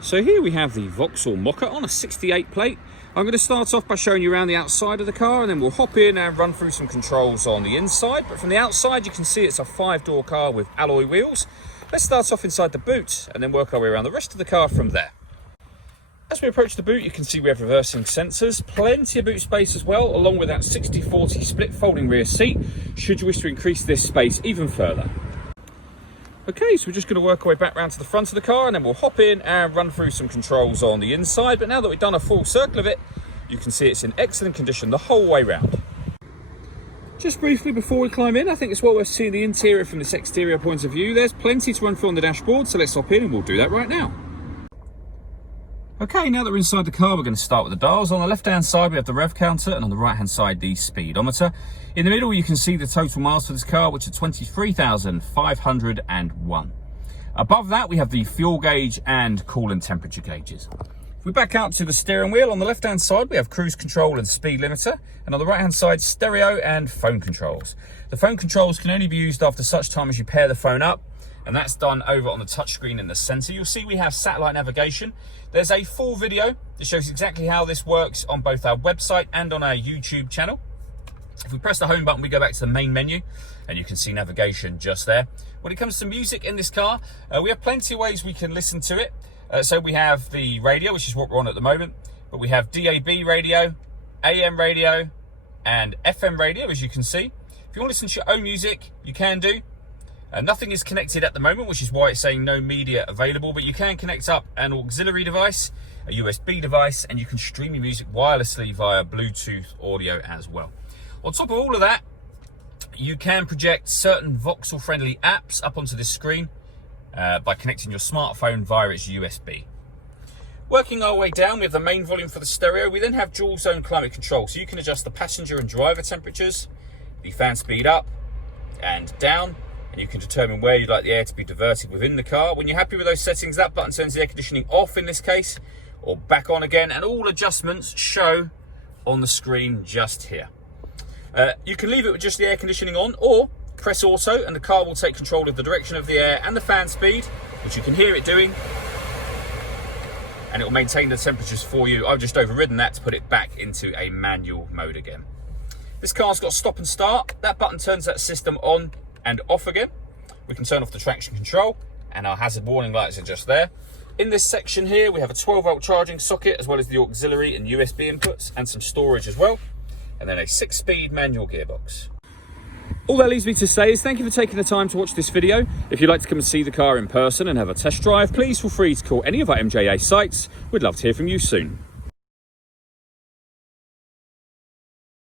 So here we have the Vauxhall Mokka on a 68 plate. I'm going to start off by showing you around the outside of the car, and then we'll hop in and run through some controls on the inside. But from the outside you can see it's a 5-door car with alloy wheels. Let's start off inside the boot and then work our way around the rest of the car from there. As we approach the boot, you can see we have reversing sensors, plenty of boot space as well, along with that 60/40 split folding rear seat, should you wish to increase this space even further. Okay, so we're just going to work our way back round to the front of the car, and then we'll hop in and run through some controls on the inside. But now that we've done a full circle of it, you can see it's in excellent condition the whole way round. Just briefly before we climb in, I think it's well worth seeing the interior from this exterior point of view. There's plenty to run through on the dashboard, so let's hop in and we'll do that right now. Okay, now that we're inside the car, we're going to start with the dials. On the left-hand side, we have the rev counter, and on the right-hand side, the speedometer. In the middle, you can see the total miles for this car, which are 23,501. Above that, we have the fuel gauge and coolant temperature gauges. If we back out to the steering wheel, on the left-hand side, we have cruise control and speed limiter, and on the right-hand side, stereo and phone controls. The phone controls can only be used after such time as you pair the phone up, and that's done over on the touchscreen in the center. You'll see we have satellite navigation. There's a full video that shows exactly how this works on both our website and on our YouTube channel. If we press the home button, we go back to the main menu, and you can see navigation just there. When it comes to music in this car, we have plenty of ways we can listen to it. So we have the radio, which is what we're on at the moment, but we have DAB radio, AM radio, and FM radio, as you can see. If you want to listen to your own music, you can do. Nothing is connected at the moment, which is why it's saying no media available, but you can connect up an auxiliary device, a USB device, and you can stream your music wirelessly via Bluetooth audio as well. On top of all of that, you can project certain Vauxhall friendly apps up onto this screen by connecting your smartphone via its USB. Working our way down, we have the main volume for the stereo. We then have dual zone climate control, so you can adjust the passenger and driver temperatures, the fan speed up and down, and you can determine where you'd like the air to be diverted within the car. When you're happy with those settings, that button turns the air conditioning off in this case, or back on again, and all adjustments show on the screen just here. You can leave it with just the air conditioning on, or press auto and the car will take control of the direction of the air and the fan speed, which you can hear it doing, and it will maintain the temperatures for you. I've just overridden that to put it back into a manual mode again. This car's got stop and start. That button turns that system on and off again. We can turn off the traction control, and our hazard warning lights are just there. In this section here, we have a 12-volt charging socket, as well as the auxiliary and USB inputs, and some storage as well, and then a 6-speed manual gearbox. All that leaves me to say is thank you for taking the time to watch this video. If you'd like to come and see the car in person and have a test drive, please feel free to call any of our MJA sites. We'd love to hear from you soon.